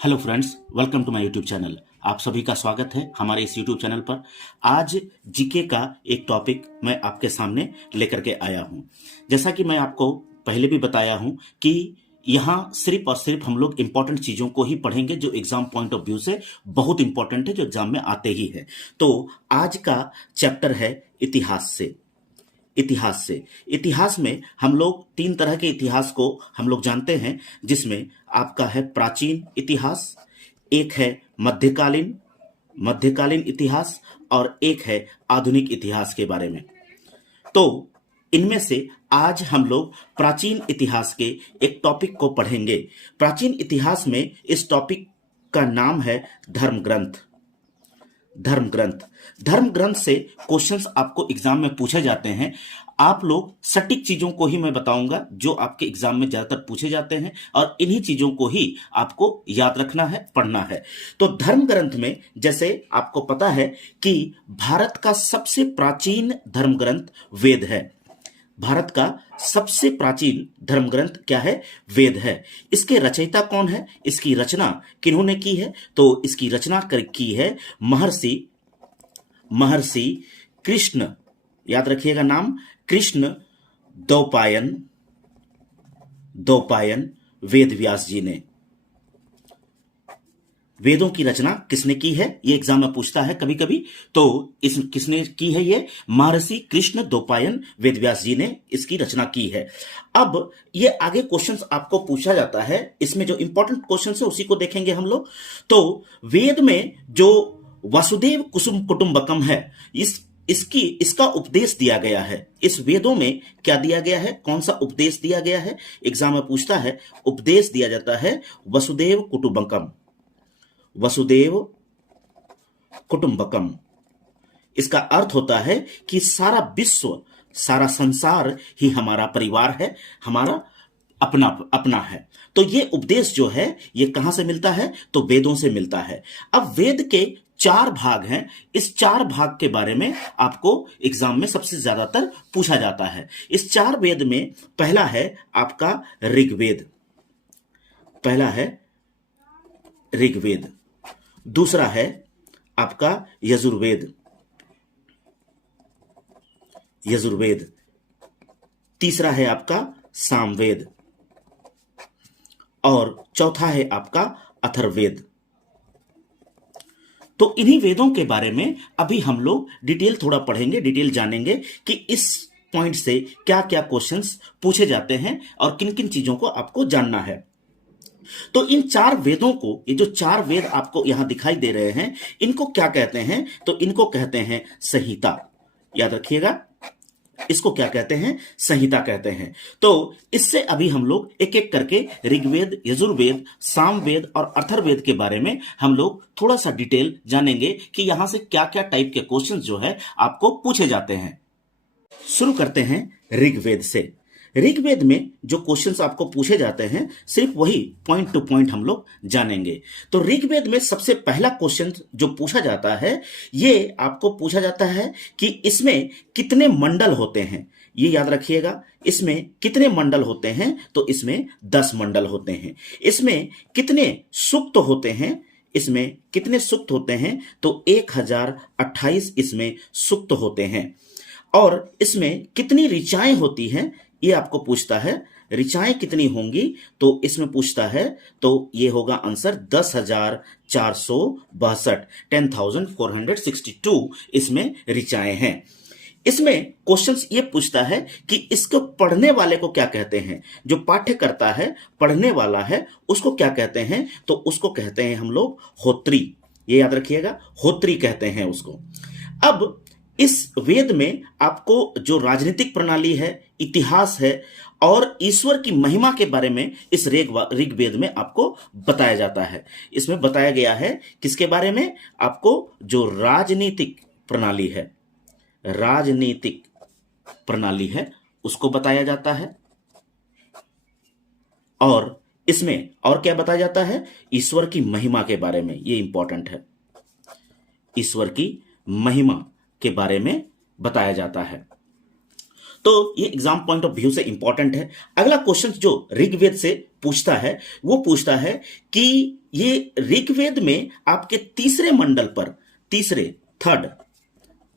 Hello friends, welcome to my YouTube channel. आप सभी का स्वागत है हमारे इस यूट्यूब चैनल पर। आज जीके का एक टॉपिक मैं आपके सामने लेकर के आया हूं। जैसा कि मैं आपको पहले भी बताया हूं कि यहाँ सिर्फ और सिर्फ हम लोग इंपॉर्टेंट चीज़ों को ही पढ़ेंगे जो एग्जाम पॉइंट ऑफ व्यू से बहुत इंपॉर्टेंट है, जो एग्जाम में आते ही है। तो आज का चैप्टर है इतिहास से। इतिहास में हम लोग तीन तरह के इतिहास को हम लोग जानते हैं, जिसमें आपका है प्राचीन इतिहास, एक है मध्यकालीन इतिहास और एक है आधुनिक इतिहास के बारे में। तो इनमें से आज हम लोग प्राचीन इतिहास के एक टॉपिक को पढ़ेंगे। प्राचीन इतिहास में इस टॉपिक का नाम है धर्म ग्रंथ से क्वेश्चंस आपको एग्जाम में पूछे जाते हैं। आप लोग सटीक चीजों को ही मैं बताऊंगा जो आपके एग्जाम में ज्यादातर पूछे जाते हैं, और इन्हीं चीजों को ही आपको याद रखना है, पढ़ना है। तो धर्म ग्रंथ में जैसे आपको पता है कि भारत का सबसे प्राचीन धर्म ग्रंथ वेद है। भारत का सबसे प्राचीन धर्म ग्रंथ क्या है? वेद है। इसके रचयिता कौन है? इसकी रचना किन्होंने की है? तो इसकी रचना की है महर्षि कृष्ण, याद रखिएगा नाम, कृष्ण द्वैपायन वेद व्यास जी ने। वेदों की रचना किसने की है, ये एग्जाम में पूछता है कभी कभी। तो इस किसने की है? ये महर्षि कृष्ण द्वैपायन वेदव्यास जी ने इसकी रचना की है। अब ये आगे क्वेश्चंस आपको पूछा जाता है, इसमें जो इंपॉर्टेंट क्वेश्चंस है उसी को देखेंगे हम लोग। तो वेद में जो वसुदेव कुटुंबकम है, इसका उपदेश दिया गया है। इस वेदों में क्या दिया गया है? कौन सा उपदेश दिया गया है? एग्जाम में पूछता है। उपदेश दिया जाता है वसुदेव कुटुंबकम। इसका अर्थ होता है कि सारा विश्व, सारा संसार ही हमारा परिवार है, हमारा अपना है। तो ये उपदेश जो है ये कहां से मिलता है? तो वेदों से मिलता है। अब वेद के 4 भाग हैं। इस 4 भाग के बारे में आपको एग्जाम में सबसे ज्यादातर पूछा जाता है। इस 4 वेद में पहला है आपका ऋग्वेद, दूसरा है आपका यजुर्वेद, तीसरा है आपका सामवेद, और चौथा है आपका अथर्ववेद। तो इन्हीं वेदों के बारे में अभी हम लोग डिटेल थोड़ा पढ़ेंगे, डिटेल जानेंगे कि इस पॉइंट से क्या क्या क्वेश्चंस पूछे जाते हैं और किन किन चीजों को आपको जानना है। तो इन 4 वेदों को, ये जो 4 वेद आपको यहां दिखाई दे रहे हैं, इनको क्या कहते हैं? तो इनको कहते हैं संहिता। याद रखिएगा, इसको क्या कहते हैं? संहिता कहते हैं। तो इससे अभी हम लोग एक एक करके ऋग्वेद, यजुर्वेद, सामवेद और अथर्ववेद के बारे में हम लोग थोड़ा सा डिटेल जानेंगे कि यहां से क्या क्या टाइप के क्वेश्चंस जो है आपको पूछे जाते हैं। शुरू करते हैं ऋग्वेद से। ऋग्वेद में जो क्वेश्चंस आपको पूछे जाते हैं, सिर्फ वही पॉइंट टू पॉइंट हम लोग जानेंगे। तो ऋग्वेद में सबसे पहला क्वेश्चन जो पूछा जाता है, ये आपको पूछा जाता है कि इसमें कितने मंडल होते हैं। ये याद रखिएगा, इसमें कितने मंडल होते हैं? तो इसमें 10 मंडल होते हैं। इसमें कितने सूक्त होते हैं? इसमें कितने सूक्त होते हैं? तो 1028 इसमें सूक्त होते हैं। और इसमें कितनी ऋचाएं होती हैं, ये आपको पूछता है। ऋचाएं कितनी होंगी? तो इसमें पूछता है, तो ये होगा आंसर 10,462, 10,462 इसमें ऋचाएं हैं। इसमें क्वेश्चंस ये पूछता है कि इसको पढ़ने वाले को क्या कहते हैं? जो पाठ्य करता है, पढ़ने वाला है, उसको क्या कहते हैं? तो उसको कहते हैं हम लोग होत्री। ये याद रखिएगा, होत्री कहते हैं उसको। अब इस वेद में आपको जो राजनीतिक प्रणाली है, इतिहास है और ईश्वर की महिमा के बारे में इस ऋग्वेद में आपको बताया जाता है। इसमें बताया गया है किसके बारे में? आपको जो राजनीतिक प्रणाली है उसको बताया जाता है। और इसमें और क्या बताया जाता है? ईश्वर की महिमा के बारे में। ये इंपॉर्टेंट है, ईश्वर की महिमा के बारे में बताया जाता है। तो ये एग्जाम पॉइंट ऑफ व्यू से इंपॉर्टेंट है। अगला क्वेश्चन जो ऋग्वेद से पूछता है वो पूछता है कि ये ऋग्वेद में आपके तीसरे मंडल पर,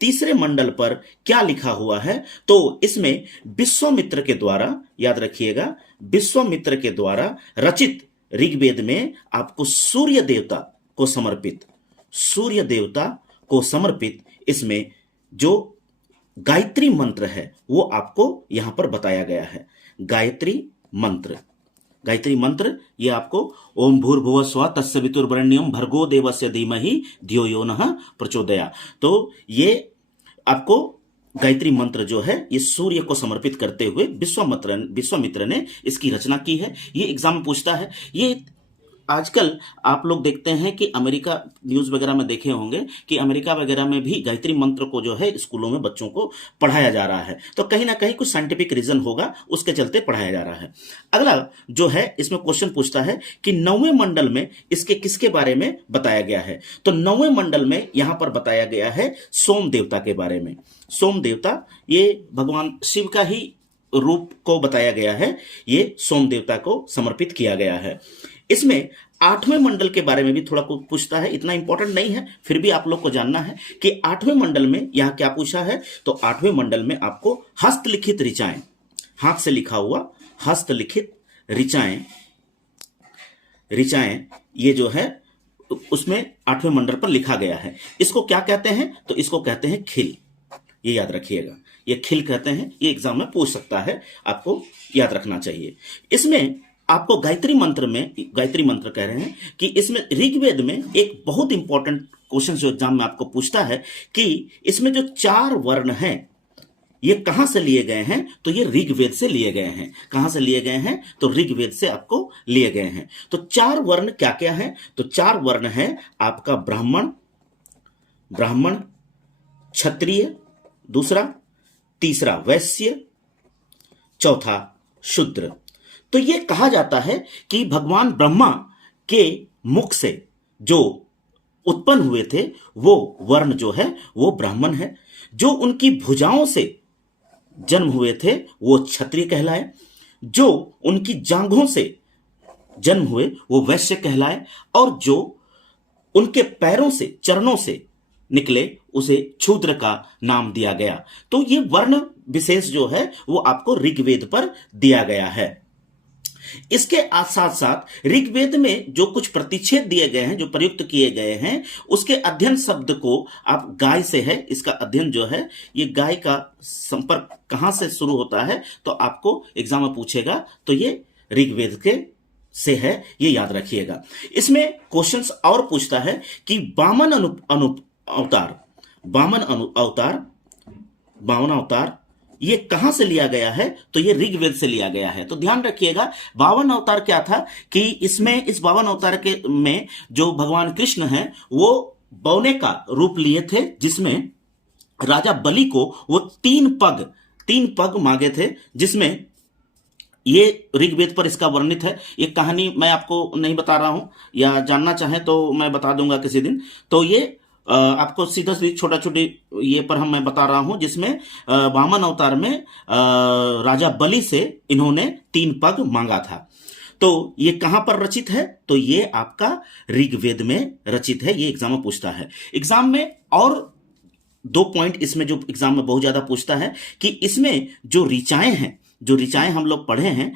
तीसरे मंडल पर क्या लिखा हुआ है। तो इसमें विश्वामित्र के द्वारा, याद रखिएगा, विश्वामित्र के द्वारा रचित ऋग्वेद में आपको सूर्य देवता को समर्पित इसमें जो गायत्री मंत्र है वो आपको यहां पर बताया गया है। गायत्री मंत्र ये आपको ओम भूर्भुवः स्वः तत्सवितुर्वरेण्यं भर्गो देवस्य धीमहि धियो यो नः प्रचोदयात्। तो ये आपको गायत्री मंत्र जो है ये सूर्य को समर्पित करते हुए विश्वामित्र ने इसकी रचना की है। ये एग्जाम में पूछता है। ये आजकल आप लोग देखते हैं कि अमेरिका, न्यूज वगैरह में देखे होंगे कि अमेरिका वगैरह में भी गायत्री मंत्र को जो है स्कूलों में बच्चों को पढ़ाया जा रहा है। तो कहीं ना कहीं कुछ साइंटिफिक रीजन होगा, उसके चलते पढ़ाया जा रहा है। अगला जो है इसमें क्वेश्चन पूछता है कि 9वें मंडल में इसके किसके बारे में बताया गया है। तो 9वें मंडल में यहां पर बताया गया है सोम देवता के बारे में। सोम देवता ये भगवान शिव का ही रूप को बताया गया है, ये सोम देवता को समर्पित किया गया है। इसमें 8वें मंडल के बारे में भी थोड़ा कुछ पूछता है, इतना इंपॉर्टेंट नहीं है, फिर भी आप लोग को जानना है कि 8वें मंडल में यहां क्या पूछा है। तो 8वें मंडल में आपको हस्तलिखित ऋचाएं, हाथ से लिखा हुआ हस्तलिखित ऋचाएं ये जो है उसमें 8वें मंडल पर लिखा गया है। इसको क्या कहते हैं? तो इसको कहते हैं खिल। ये याद रखिएगा, ये खिल कहते हैं। ये एग्जाम में पूछ सकता है, आपको याद रखना चाहिए। इसमें आपको गायत्री मंत्र कह रहे हैं कि इसमें ऋग्वेद में एक बहुत इंपॉर्टेंट क्वेश्चन जो एग्जाम में आपको पूछता है कि इसमें जो 4 वर्ण हैं ये कहां से लिए गए हैं। तो ये ऋग्वेद से लिए गए हैं। कहां से लिए गए हैं? तो ऋग्वेद से आपको लिए गए हैं। तो 4 वर्ण क्या क्या है? तो 4 वर्ण है आपका ब्राह्मण, क्षत्रिय, दूसरा, तीसरा वैश्य, चौथा शूद्र। तो ये कहा जाता है कि भगवान ब्रह्मा के मुख से जो उत्पन्न हुए थे वो वर्ण जो है वो ब्राह्मण है। जो उनकी भुजाओं से जन्म हुए थे वो क्षत्रिय कहलाए। जो उनकी जांघों से जन्म हुए वो वैश्य कहलाए। और जो उनके पैरों से, चरणों से निकले उसे शूद्र का नाम दिया गया। तो ये वर्ण विशेष जो है वो आपको ऋग्वेद पर दिया गया है। इसके साथ साथ ऋग्वेद में जो कुछ प्रतिच्छेद दिए गए हैं, जो प्रयुक्त किए गए हैं, उसके अध्ययन शब्द को आप गाय से है, इसका अध्ययन जो है ये गाय का संपर्क कहां से शुरू होता है तो आपको एग्जाम में पूछेगा। तो ये ऋग्वेद के से है, ये याद रखिएगा। इसमें क्वेश्चंस और पूछता है कि वामन अवतार ये कहां से लिया गया है। तो ये ऋग्वेद से लिया गया है। तो ध्यान रखिएगा, 52 अवतार क्या था कि इसमें इस 52 अवतार के में जो भगवान कृष्ण हैं वो बौने का रूप लिए थे, जिसमें राजा बलि को वो 3 पग मांगे थे, जिसमें ये ऋग्वेद पर इसका वर्णित है। ये कहानी मैं आपको नहीं बता रहा हूं, या जानना चाहें तो मैं बता दूंगा किसी दिन। तो ये आपको सीधा छोटा छोटी ये पर मैं बता रहा हूं, जिसमें वामन अवतार में राजा बलि से इन्होंने 3 पग मांगा था। तो ये कहां पर रचित है? तो ये आपका ऋग्वेद में रचित है। ये एग्जाम में पूछता है। एग्जाम में और 2 पॉइंट इसमें जो एग्जाम में बहुत ज्यादा पूछता है कि इसमें जो ऋचाएं हैं, जो ऋचाएं हम लोग पढ़े हैं,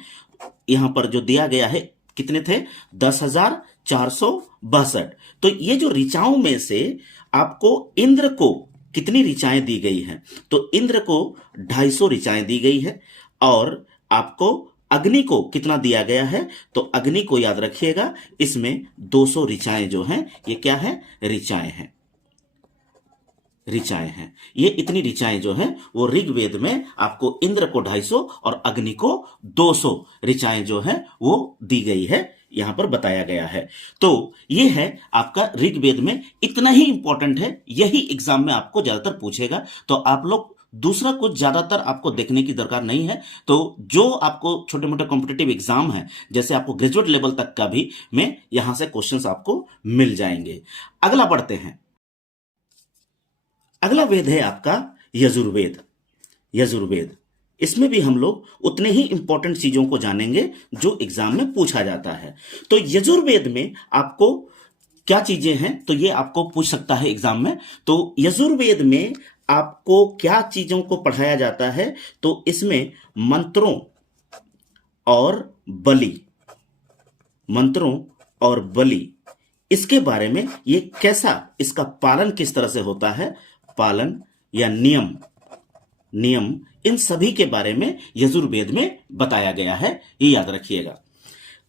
यहां पर जो दिया गया है कितने थे? 10,462। तो ये जो ऋचाओं में से आपको इंद्र को कितनी ऋचाएं दी गई हैं? तो इंद्र को 250 ऋचाएं दी गई है। और आपको अग्नि को कितना दिया गया है? तो अग्नि को याद रखिएगा, इसमें 200 ऋचाएं जो हैं ये क्या है? ऋचाएं हैं। ये इतनी ऋचाएं जो हैं वो ऋग्वेद में आपको इंद्र को 250 और अग्नि को 200 ऋचाएं जो हैं वो दी गई है, यहां पर बताया गया है। तो ये है आपका ऋग्वेद में, इतना ही इंपॉर्टेंट है, यही एग्जाम में आपको ज्यादातर पूछेगा। तो आप लोग दूसरा कुछ ज्यादातर आपको देखने की दरकार नहीं है। तो जो आपको छोटे मोटे कॉम्पिटिटिव एग्जाम है, जैसे आपको ग्रेजुएट लेवल तक का भी में यहां से क्वेश्चंस आपको मिल जाएंगे। अगला बढ़ते हैं। अगला वेद है आपका यजुर्वेद। इसमें भी हम लोग उतने ही इंपॉर्टेंट चीजों को जानेंगे जो एग्जाम में पूछा जाता है। तो यजुर्वेद में आपको क्या चीजें हैं, तो ये आपको पूछ सकता है एग्जाम में। तो यजुर्वेद में आपको क्या चीजों को पढ़ाया जाता है, तो इसमें मंत्रों और बलि, मंत्रों और बलि, इसके बारे में, ये कैसा, इसका पालन किस तरह से होता है, पालन या नियम, नियम, इन सभी के बारे में यजुर्वेद में बताया गया है, ये याद रखिएगा।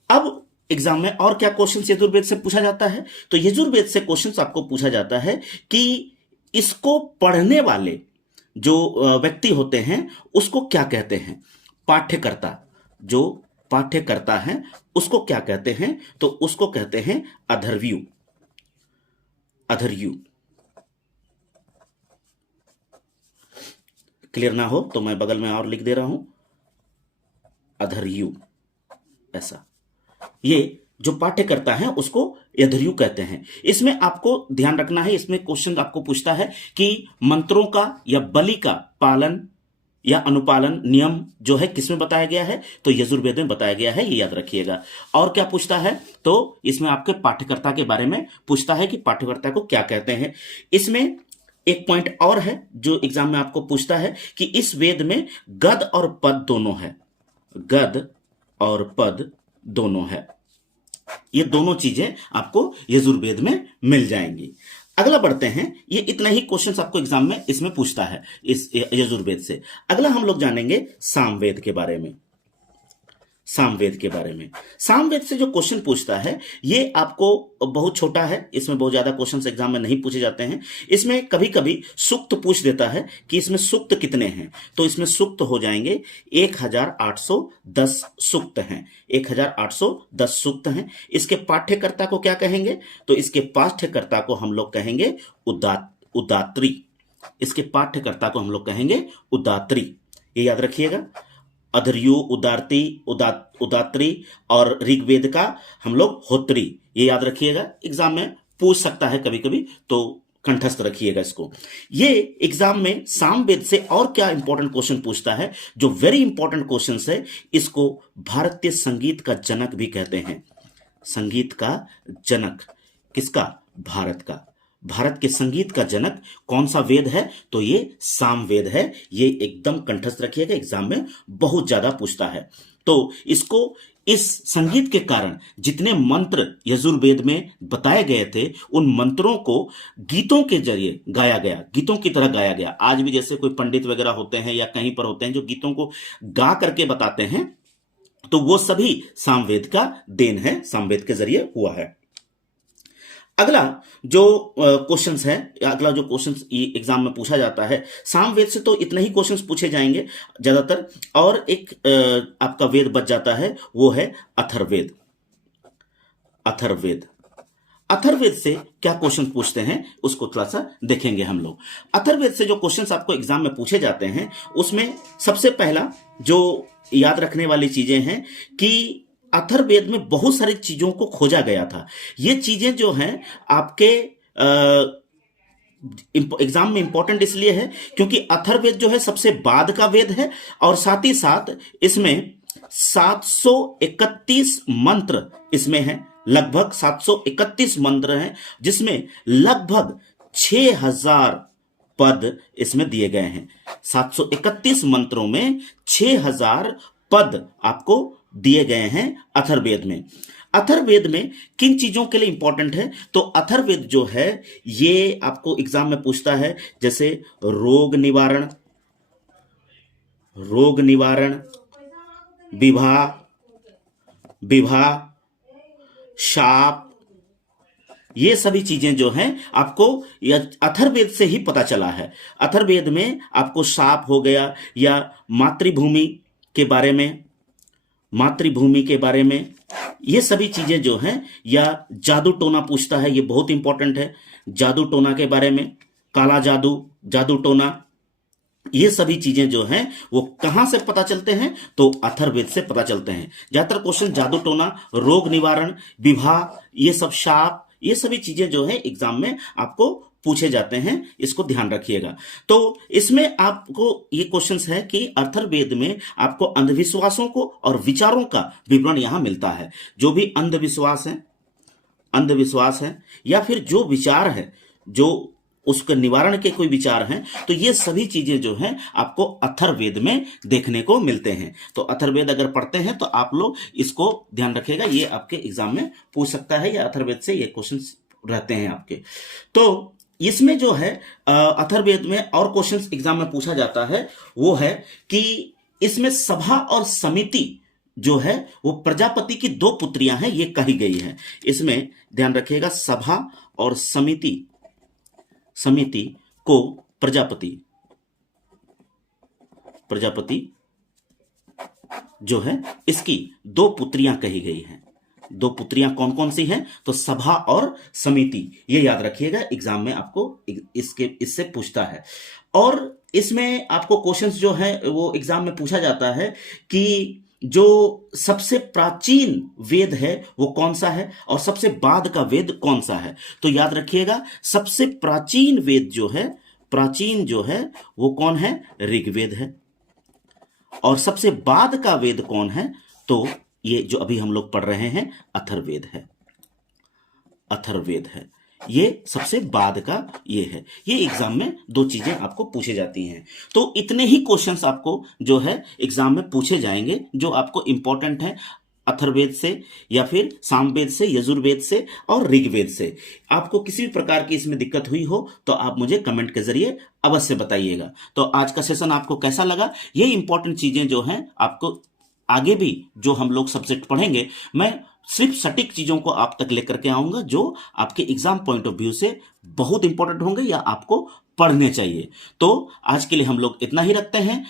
अब एग्जाम में और क्या क्वेश्चन यजुर्वेद से पूछा जाता है, तो यजुर्वेद से क्वेश्चन आपको पूछा जाता है कि इसको पढ़ने वाले जो व्यक्ति होते हैं उसको क्या कहते हैं, पाठ्यकर्ता, जो पाठ्यकर्ता है उसको क्या कहते हैं, तो उसको कहते हैं अधर्व्यू, अधर्व्यू। क्लियर ना हो तो मैं बगल में और लिख दे रहा हूं, अधर्व्यू, ऐसा। ये जो पाठ्यकर्ता है उसको अधर्व्यू कहते हैं। इसमें आपको ध्यान रखना है, इसमें क्वेश्चन आपको पूछता है कि मंत्रों का या बलि का पालन या अनुपालन नियम जो है किसमें बताया गया है, तो यजुर्वेद में बताया गया है, ये याद रखिएगा। और क्या पूछता है, तो इसमें आपके पाठ्यकर्ता के बारे में पूछता है कि पाठ्यकर्ता को क्या कहते हैं। इसमें एक पॉइंट और है जो एग्जाम में आपको पूछता है कि इस वेद में गद और पद दोनों है, गद और पद दोनों है। ये दोनों चीजें आपको यजुर्वेद में मिल जाएंगी। अगला बढ़ते हैं, ये इतना ही क्वेश्चंस आपको एग्जाम में इसमें पूछता है इस यजुर्वेद से। अगला हम लोग जानेंगे सामवेद के बारे में, सामवेद के बारे में। सामवेद से जो क्वेश्चन पूछता है ये आपको बहुत छोटा है, इसमें बहुत ज्यादा क्वेश्चंस एग्जाम में नहीं पूछे जाते हैं। इसमें कभी कभी सूक्त पूछ देता है कि इसमें सूक्त कितने हैं, तो इसमें सूक्त हो जाएंगे 1810 सूक्त हैं, 1810 सूक्त हैं। इसके पाठ्यकर्ता को क्या कहेंगे, तो इसके पाठ्यकर्ता को हम लोग कहेंगे उदात्री, इसके पाठ्यकर्ता को हम लोग कहेंगे उदात्री, ये याद रखिएगा। अधर्यु, उदारती, उदात्री और ऋग्वेद का हम लोग होत्री, ये याद रखिएगा। एग्जाम में पूछ सकता है कभी कभी, तो कंठस्थ रखिएगा इसको। ये एग्जाम में सामवेद से और क्या इंपॉर्टेंट क्वेश्चन पूछता है, जो वेरी इंपॉर्टेंट क्वेश्चन है, इसको भारतीय संगीत का जनक भी कहते हैं। संगीत का जनक किसका, भारत का। भारत के संगीत का जनक कौन सा वेद है, तो ये सामवेद है। ये एकदम कंठस्थ रखिएगा, एग्जाम में बहुत ज्यादा पूछता है। तो इसको, इस संगीत के कारण जितने मंत्र यजुर्वेद में बताए गए थे उन मंत्रों को गीतों के जरिए गाया गया, गीतों की तरह गाया गया। आज भी जैसे कोई पंडित वगैरह होते हैं या कहीं पर होते हैं जो गीतों को गा करके बताते हैं, तो वो सभी सामवेद का देन है, सामवेद के जरिए हुआ है। अगला जो क्वेश्चंस है, अगला जो क्वेश्चंस एग्जाम में पूछा जाता है, सामवेद से तो इतने ही क्वेश्चंस पूछे जाएंगे ज्यादातर। और एक आपका वेद बच जाता है, वो है अथर्ववेद। अथर्ववेद, अथर्ववेद से क्या क्वेश्चन पूछते हैं उसको थोड़ा सा देखेंगे हम लोग। अथर्ववेद से जो क्वेश्चंस आपको एग्जाम में पूछे जाते हैं उसमें सबसे पहला जो याद रखने वाली चीजें हैं कि अथर्ववेद में बहुत सारी चीजों को खोजा गया था। ये चीजें जो हैं आपके एग्जाम में इंपॉर्टेंट इसलिए है क्योंकि अथर्ववेद जो है सबसे बाद का वेद है, और साथ ही साथ इसमें 731 मंत्र इसमें हैं, लगभग 731 मंत्र हैं, जिसमें लगभग 6000 पद इसमें दिए गए हैं। 731 मंत्रों में 6000 पद आपको दिए गए हैं अथर्ववेद में। अथर्ववेद में किन चीजों के लिए इंपॉर्टेंट है, तो अथर्ववेद जो है ये आपको एग्जाम में पूछता है, जैसे रोग निवारण, रोग निवारण, विवाह, शाप, ये सभी चीजें जो हैं आपको अथर्ववेद से ही पता चला है। अथर्ववेद में आपको शाप हो गया, या मातृभूमि के बारे में, मातृभूमि के बारे में, ये सभी चीजें जो हैं, या जादू टोना पूछता है, ये बहुत इंपॉर्टेंट है, जादू टोना के बारे में, काला जादू, जादू टोना, ये सभी चीजें जो हैं वो कहां से पता चलते हैं, तो अथर्ववेद से पता चलते हैं। ज्यादातर क्वेश्चन जादू टोना, रोग निवारण, विवाह, ये सब शाप, ये सभी चीजें जो है एग्जाम में आपको पूछे जाते हैं, इसको ध्यान रखिएगा। तो इसमें आपको ये क्वेश्चंस है कि अथर्ववेद में आपको अंधविश्वासों को और विचारों का विवरण यहां मिलता है। जो भी अंधविश्वास है या फिर जो विचार है, जो उसके निवारण के कोई विचार हैं, तो ये सभी चीजें जो हैं आपको अथर्ववेद में देखने को मिलते हैं। तो अथर्ववेद अगर पढ़ते हैं तो आप लोग इसको ध्यान रखिएगा, ये आपके एग्जाम में पूछ सकता है, या अथर्ववेद से ये क्वेश्चंस रहते हैं आपके। तो इसमें जो है अथर्ववेद में और क्वेश्चंस एग्जाम में पूछा जाता है, वो है कि इसमें सभा और समिति जो है वो प्रजापति की दो पुत्रियां हैं, ये कही गई है। इसमें ध्यान रखिएगा, सभा और समिति को प्रजापति जो है इसकी दो पुत्रियां कही गई हैं। दो पुत्रियां कौन कौन सी हैं? तो सभा और समिति, ये याद रखिएगा, एग्जाम में आपको इससे पूछता है। और इसमें आपको क्वेश्चंस जो है वो एग्जाम में पूछा जाता है कि जो सबसे प्राचीन वेद है वो कौन सा है और सबसे बाद का वेद कौन सा है। तो याद रखिएगा, सबसे प्राचीन वेद जो है वो कौन है? ऋग्वेद है। और सबसे बाद का वेद कौन है? तो ये जो अभी हम लोग पढ़ रहे हैं अथर्ववेद है। ये सबसे बाद का ये है। ये एग्जाम में दो चीजें आपको पूछे जाती हैं। तो इतने ही क्वेश्चंस आपको जो है एग्जाम में पूछे जाएंगे, जो आपको इंपॉर्टेंट है अथर्ववेद से या फिर सामवेद से, यजुर्वेद से और ऋग्वेद से। आपको किसी भी प्रकार की इसमें दिक्कत हुई हो तो आप मुझे कमेंट के जरिए अवश्य बताइएगा। तो आज का सेशन आपको कैसा लगा? ये इंपॉर्टेंट चीजें जो हैं आपको आगे भी जो हम लोग सब्जेक्ट पढ़ेंगे, मैं सिर्फ सटीक चीजों को आप तक लेकर के आऊंगा जो आपके एग्जाम पॉइंट ऑफ व्यू से बहुत इंपॉर्टेंट होंगे या आपको पढ़ने चाहिए। तो आज के लिए हम लोग इतना ही रखते हैं।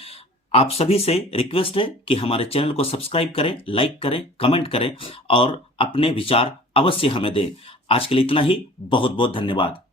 आप सभी से रिक्वेस्ट है कि हमारे चैनल को सब्सक्राइब करें, लाइक करें, कमेंट करें और अपने विचार अवश्य हमें दें। आज के लिए इतना ही। बहुत बहुत धन्यवाद।